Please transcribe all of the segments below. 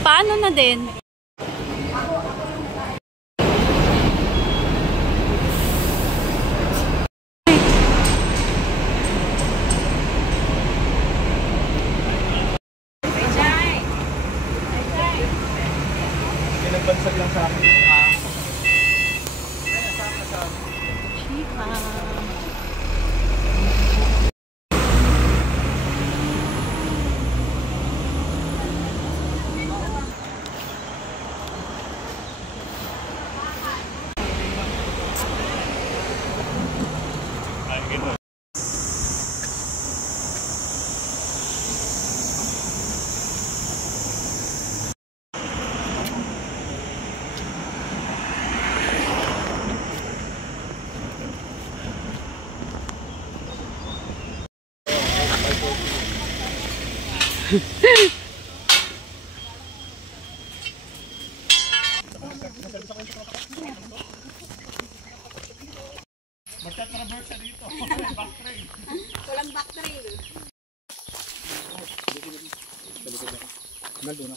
Paano na din? Bansag lang sa akin. Chica. Magtatraversa dito. Backtrail. Walang backtrail. Naldo na.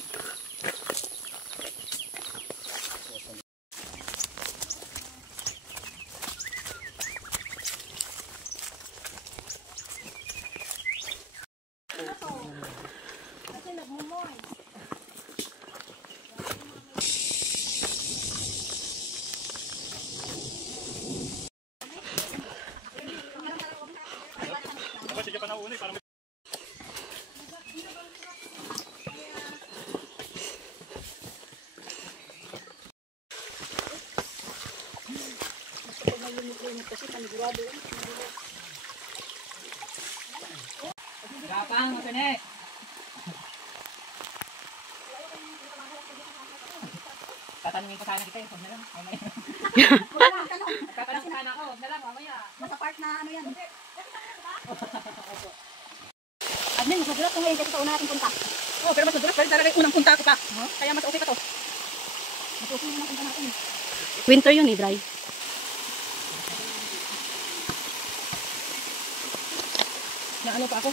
Kasi nagmumoy. Sige pa na una para Kasi panigurado. Gapang, masinik. Tatanungin ko sana kita eh. Huwag na lang. Mamaya. Tatanungin sana ako. Huwag na lang. Mamaya. Nasa park na ano yan. Admin, mas madulas ko ngayon kasi sa una natin punta. Oh, pero mas madulas pa rin talaga yung unang punta ko pa. Kaya mas okay pa to. Mas okay na punta natin. Winter yun eh, dry. Na ano pa ako?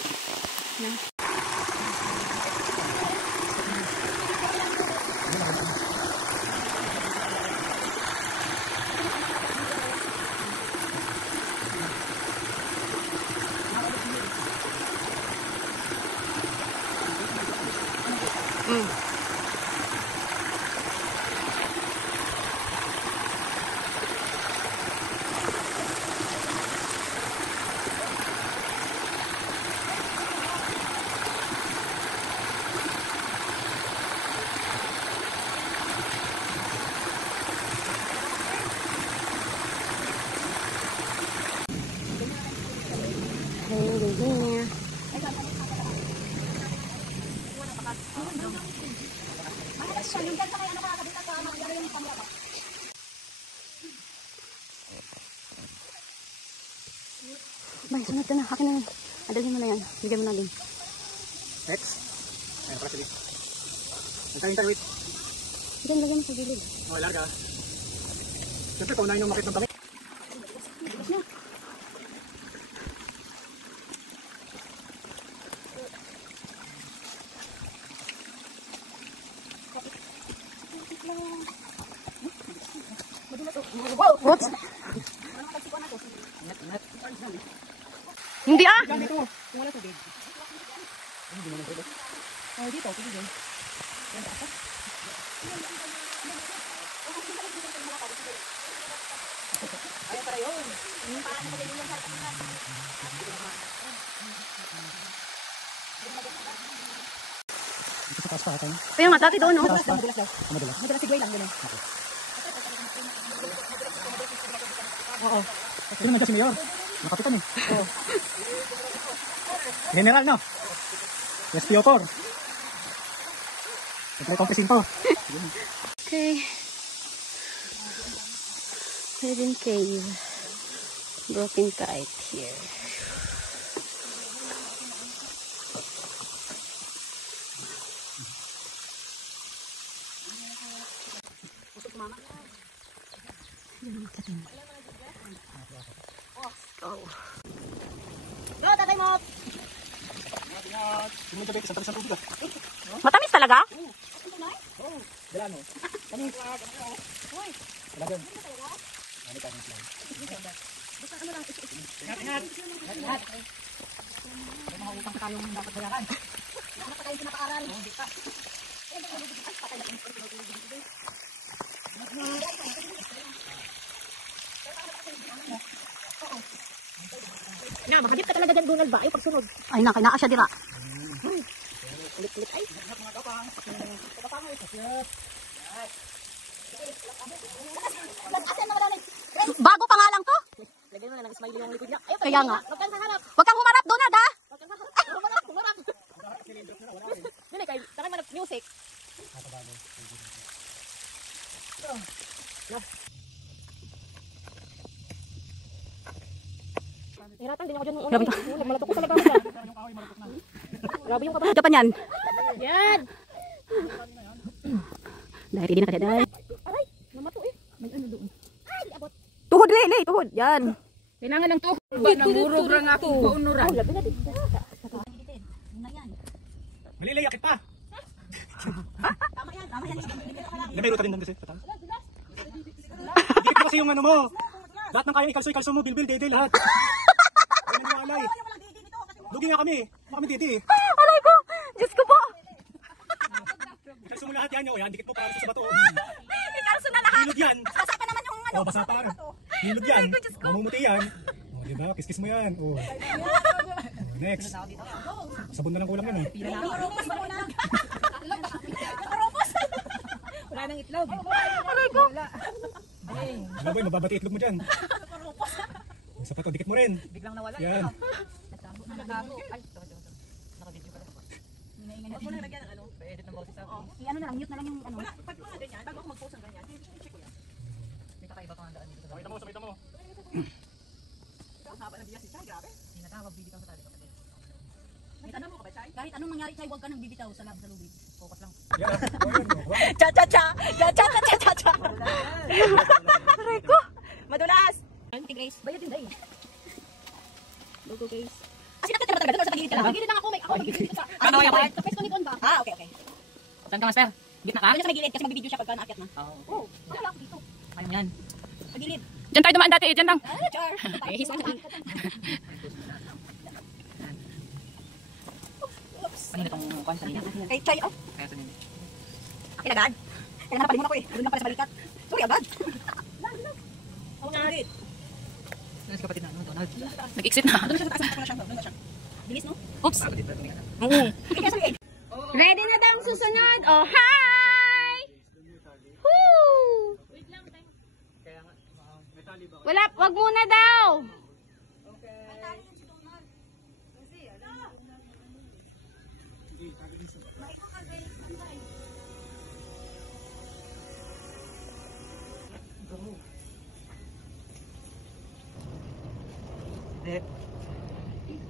Bay, sunod ka na. Akin na. Adalhin mo na yan. Bigyan mo na din. next. Ayan, para sige. Enter, wait. Bigyan, lagyan mo sa gilid. Oh, larga. Siyempre, kaunahin yung makit ng pangit. What? Hindi ah! Dito, kung wala tubig. Oh, dito, pwede din. Ay, para yun. Dito sa taas pa ata yun. Kaya nga, dati doon, no? Madulas daw, madulas daw. Madalas. Madulas sigway lang, gano'n. Oo. Sino man dyan si Mayor? Nakapitan eh. Oo. General, no? Yes, Piotr. Siyempre, kompresin to. Okay. Hidden cave. Broken kite here. Oh. Go, tatay mo! Sino man dyan, isang talis ng tubig ah. Matamis talaga. talaga? Wala no. Wala doon. Ano ka lang? Ingat. May mga utang tayong dapat bayaran. Ano pa tayong pinapaaral? Hindi pa. Na, makagip ka talaga dyan, Donald ba? Ay, pagsunod. Ay, nakinaa siya dira. Kulit-kulit ay. Asan na wala na? Bago pa nga lang to. Lagyan mo na ng smiley yung likod niya. Ayaw, Kaya nga. Huwag kang kaharap. Huwag kang humarap, Donald, ha? Huwag kang kaharap. Humarap. Dili kay, takay mo na music. Hiratan din ako dyan nung una. Nagmalatok ko talaga ako dyan. Grabe yung kabahan. Japan yan. Yan! Dahil hindi na kaya dahil. Aray! Namato eh. May ano doon. Ay! Abot! Tuhod, Lili, tuhod. Yan. Kailangan ng tuhod ba? Namurog lang ako paunuran. Labi na din. Malilay, akit pa. Tama yan. Tama yan. May ruta din doon kasi. Dikit mo kasi yung ano mo. Lahat ng kaya ikalso mo, bilbil, dede, lahat. Ano mo alay? Lugi nga kami. Baka kami dede. Aray ko. Diyos ko po. Ikalso mo lahat yan. O yan, dikit mo para sa bato. Ikalso na lahat. Hilod yan. Basa pa naman yung ano. O, basa pa. Hilod yan. Mamumuti yan. O, diba? Kiskis mo yan. O. Next. Sabon na lang kulang yan eh. Nakarupas ba muna? Wala nang itlog. Aray ko. Ano boy, mababati itlog mo dyan. Yung sapato, dikit mo rin. Biglang nawala. Yan. Pa-edit ng boses ako. I-ano na lang, mute na lang yung ano. Bago ako mag-post ng ganyan. May kakaiba pang daan dito. Sabita mo, sabita mo. Ang haba ng biya si Chay, grabe. Hindi natawag, bibitaw sa tali. Kahit anong mangyari sa'yo, huwag ka nang bibitaw sa lubid. Focus lang. Yan. O, yan. Cha-cha-cha. Cha-cha-cha-cha-cha. Aray ko. Madulas. Ate Grace, bayad din dahil. Go, Grace. Kasi nakita mo talaga, doon sa pagigilid ka lang. Pagigilid lang ako, may ako pagigilid sa... Ano kaya part? Sa pwesto ni Don ba? Ah, okay, okay. Saan ka, master? Gitna ka? Doon sa may gilid kasi magbibideo siya pagka naakyat na. Oo. Oo, wala ako dito. Ayaw mo yan. Pagilid. Diyan tayo dumaan dati, diyan lang. Ah, char. Eh, hisan ka. Kanina itong kwan kanina. Kay Chay, oh. Kaya sa nila. Akin agad. Kaya napalimon ako eh. Doon lang pala sa balikat. Sorry, agad. Ako nga agad. Ano si kapatid na? Ano, Donald? Nag-exit na. Doon siya sa taas. Doon siya. Doon siya. Bilis, no? Oops. Oo. Kaya sabi eh. Ready na daw ang susunod. Oh, hi! Woo! Wala, wag muna daw.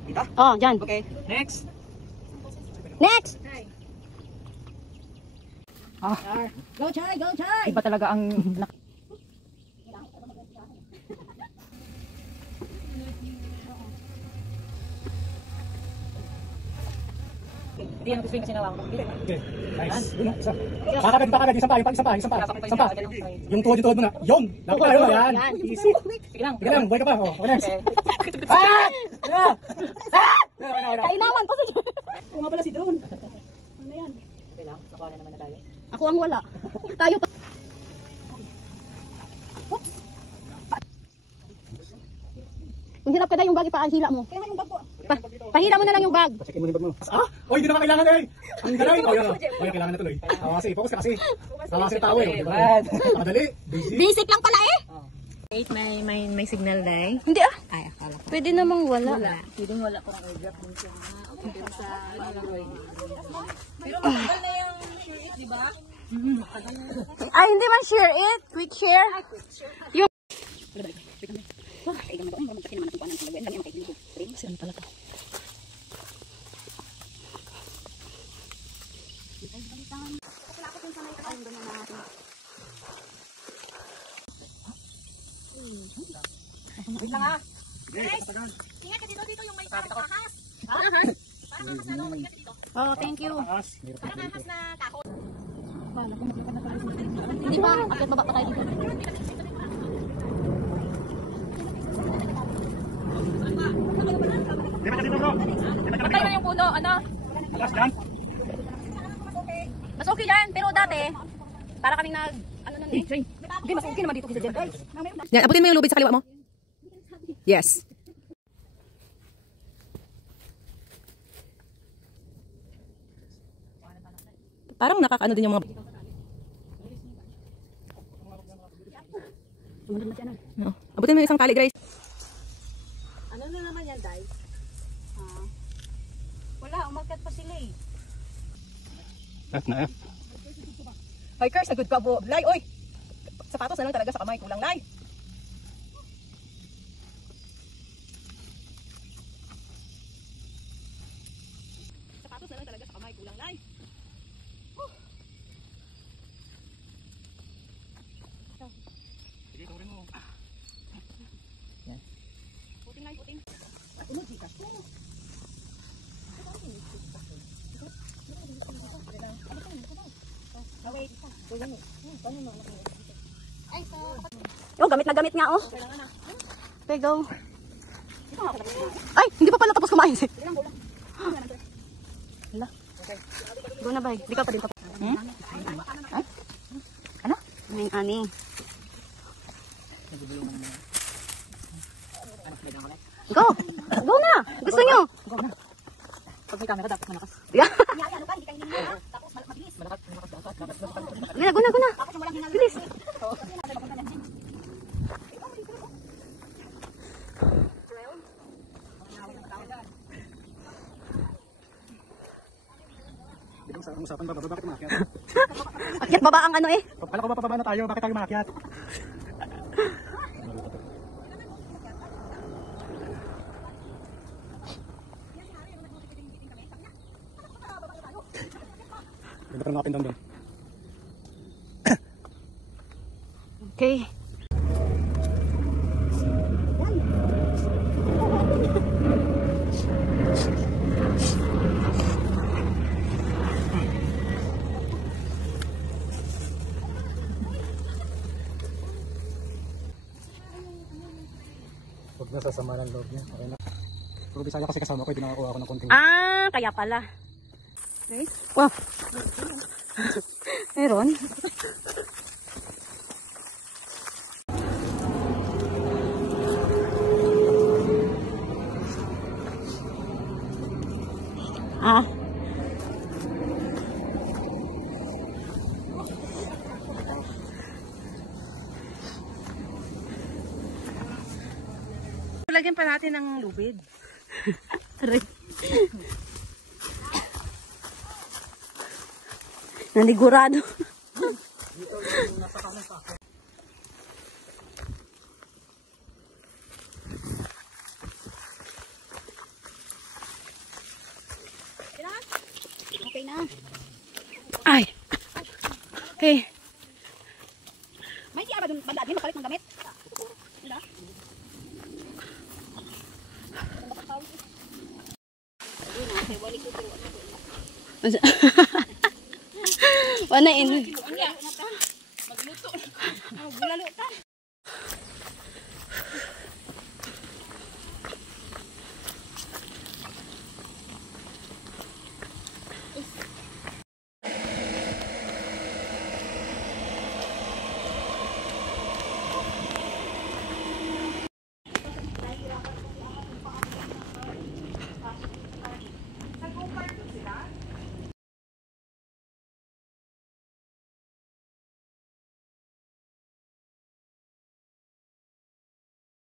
Dito? Oh, dyan. Okay. Next. Next! Go, Chay! Go, Chay! Iba talaga ang... Hindi yan mag-swing kasi nawawag. Okay. Nice. Isa. Kakagad, kakagad. Isang pa, isang pa, isang pa. Isang pa. Yung tuhod mo na. Yun! Nakuha, yun. Yan. Easy. Sige lang. Sige lang, buhay ka pa. O, next. Ah! Kainaman kasi. Kung nga pala si Drone. Ano yan? Okay lang. Nakuha na naman na tayo. Ako ang wala. Tayo pa. Kung hirap ka na yung bag, ipahila mo. Kaya nga yung bag ko. Pahila mo na lang yung bag. Pachekin mo yung bag mo. Ah! Oy, hindi na kailangan eh! Ang galing! O, yan o. O, yan, kailangan na tuloy. Kasi, focus ka kasi. Kasi tao eh. Diba? Nakadali. Busy. Basic lang pala eh. May signal na eh. Hindi ah. Ay, akala ko. Pwede namang wala. Pwedeng wala pang airdrop dun siya. Ay, hindi man share it. Quick share. Yung... Kaya gamay ko. Ay, marami kasi naman ang kumpanan. Ang lagyan. Ang dami ang makaibigo. Saan pala to? Wait lang ha. Guys, ingat ka dito yung may parang ahas. Ahas? Parang ahas na no. Ingat ka dito. Oh, thank you. Taas. Meron pa dito. Hindi pa, akit baba pa tayo dito. Di ba dito bro? Di ba Patay na yung puno, ano? Taas dyan. Mas okay dyan, pero dati, para kaming nag, ano nun eh. Hindi, mas okay naman dito kasi dyan, guys. Yan, abutin mo yung lubid sa kaliwa mo. Yes. Parang nakakaano din yung mga... Oo. Abutin mo yung isang tali, Grace. Ano na naman yan, guys? Wala, umakyat pa sila eh. F na F. Hikers, agad ka po. Lay, oy! Sapatos na lang talaga sa kamay. Kulang, Lay. Sapatos na lang talaga sa kamay. Kulang, Lay. Sige, tuloy mo. Puting, Lay, puting. Oh, gamit na gamit nga, oh. Pego. Ay, hindi pa pala tapos kumain. Hala. Go na, bay. Di ka pa din pa. Ay? Ano? Ani. Go! Go na! Gusto nyo? Pag may camera, dapat malakas. Yeah. Ano ka, hindi ka hindi mo. Tapos mabilis. Go na, go na. Tapos yung walang hinang. Bilis. Dito sa usapan ba? Bakit umakyat? Akyat baba ang ano eh. Kala ko ba pababa na tayo? Bakit tayo umakyat? Ganda pa ng mga pindan doon. Okay. Huwag na sasama ng loob niya. Okay na. Pero Bisaya kasi kasama ko, hindi nakakuha ako ng konting. Ah, kaya pala. Okay. Wow. Meron. Ah. Lagyan pa natin ng lubid. Aray. Nanigurado. Okay na. Ay. Okay. May di ba dun bandaan mo makalit ng gamit? Wala. Wala in. Magluto. Bulalo ta.